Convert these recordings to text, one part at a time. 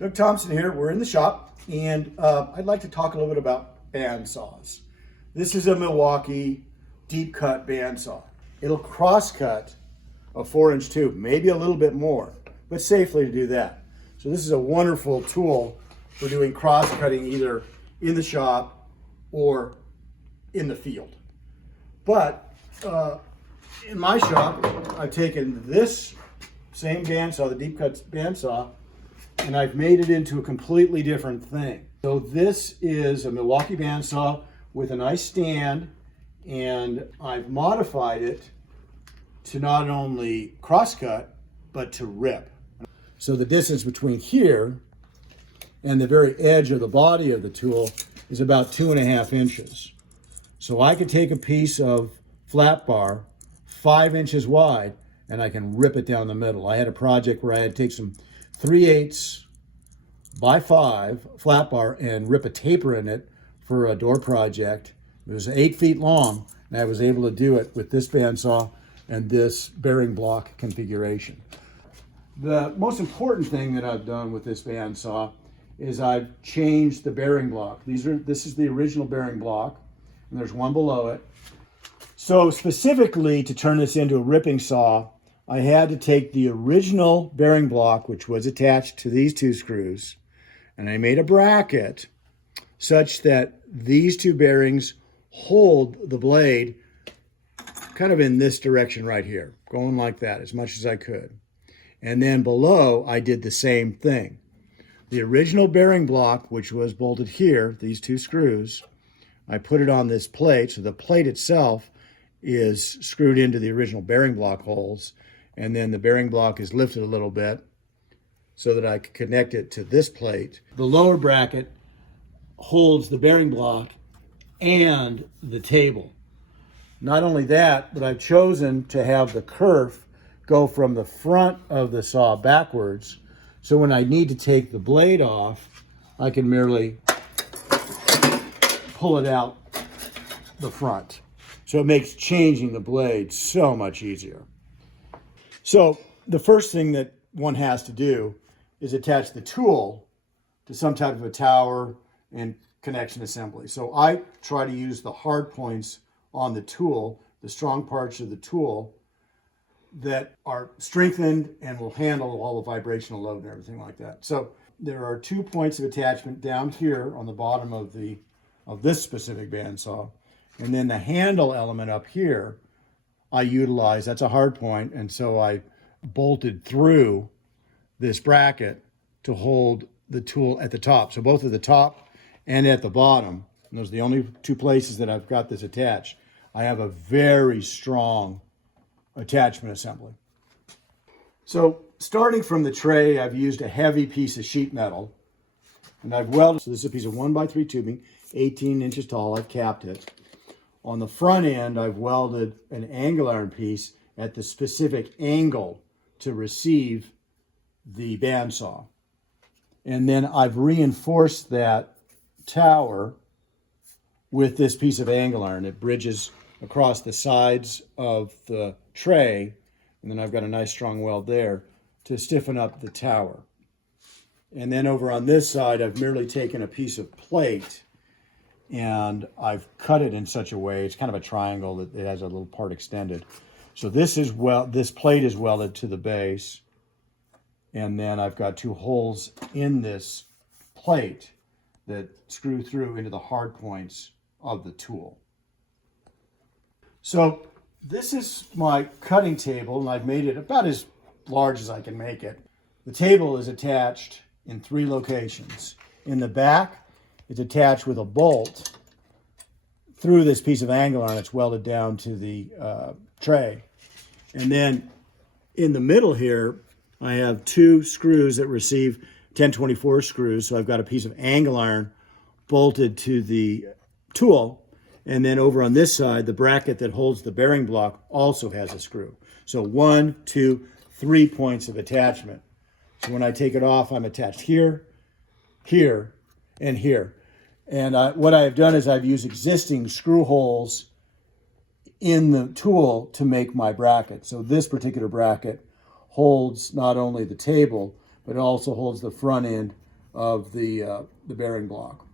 Doug Thompson here. We're in the shop, and I'd like to talk a little bit about band saws. This is a Milwaukee deep cut band saw. It'll cross cut a 4-inch tube, maybe a little bit more, but safely to do that. So this is a wonderful tool for doing cross cutting either in the shop or in the field. But in my shop, I've taken this same band saw, the deep cut band saw, and I've made it into a completely different thing. So this is a Milwaukee bandsaw with a nice stand, and I've modified it to not only crosscut, but to rip. So the distance between here and the very edge of the body of the tool is about 2.5 inches. So I could take a piece of flat bar 5 inches wide and I can rip it down the middle. I had a project where I had to take some 3/8 by 5 flat bar and rip a taper in it for a door project. It was 8 feet long, and I was able to do it with this bandsaw and this bearing block configuration. The most important thing that I've done with this bandsaw is I've changed the bearing block. This is the original bearing block, and there's one below it. So specifically to turn this into a ripping saw, I had to take the original bearing block, which was attached to these 2 screws, and I made a bracket such that these 2 bearings hold the blade kind of in this direction right here, going like that as much as I could. And then below, I did the same thing. The original bearing block, which was bolted here, these 2 screws, I put it on this plate, so the plate itself is screwed into the original bearing block holes, and then the bearing block is lifted a little bit so that I can connect it to this plate. The lower bracket holds the bearing block and the table. Not only that, but I've chosen to have the kerf go from the front of the saw backwards, so when I need to take the blade off, I can merely pull it out the front. So it makes changing the blade so much easier. So the first thing that one has to do is attach the tool to some type of a tower and connection assembly. So I try to use the hard points on the tool, the strong parts of the tool that are strengthened and will handle all the vibrational load and everything like that. So there are 2 points of attachment down here on the bottom of this specific bandsaw. And then the handle element up here, I utilize, that's a hard point, and so I bolted through this bracket to hold the tool at the top. So both at the top and at the bottom, and those are the only 2 places that I've got this attached, I have a very strong attachment assembly. So starting from the tray, I've used a heavy piece of sheet metal, and I've welded, so this is a piece of 1x3 tubing, 18 inches tall, I've capped it. On the front end, I've welded an angle iron piece at the specific angle to receive the bandsaw. And then I've reinforced that tower with this piece of angle iron. It bridges across the sides of the tray, and then I've got a nice strong weld there to stiffen up the tower. And then over on this side, I've merely taken a piece of plate and I've cut it in such a way, it's kind of a triangle that it has a little part extended. So this plate is welded to the base, and then I've got 2 holes in this plate that screw through into the hard points of the tool. So this is my cutting table, and I've made it about as large as I can make it. The table is attached in 3 locations. In the back, it's attached with a bolt through this piece of angle iron. It's welded down to the tray. And then in the middle here, I have 2 screws that receive 1024 screws. So I've got a piece of angle iron bolted to the tool. And then over on this side, the bracket that holds the bearing block also has a screw. So 1, 2, 3 points of attachment. So when I take it off, I'm attached here, here, and here. And what I've done is I've used existing screw holes in the tool to make my bracket. So this particular bracket holds not only the table, but it also holds the front end of the bearing block.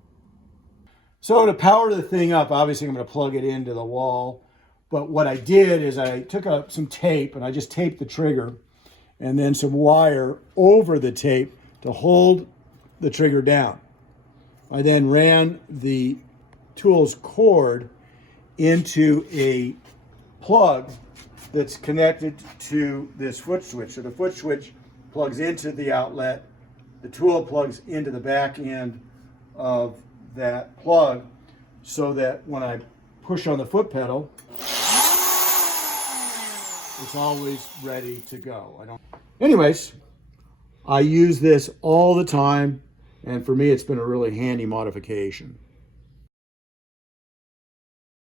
So to power the thing up, obviously I'm going to plug it into the wall. But what I did is I took some tape and I just taped the trigger and then some wire over the tape to hold the trigger down. I then ran the tool's cord into a plug that's connected to this foot switch. So the foot switch plugs into the outlet, the tool plugs into the back end of that plug so that when I push on the foot pedal, it's always ready to go. Anyways, I use this all the time, and for me it's been a really handy modification.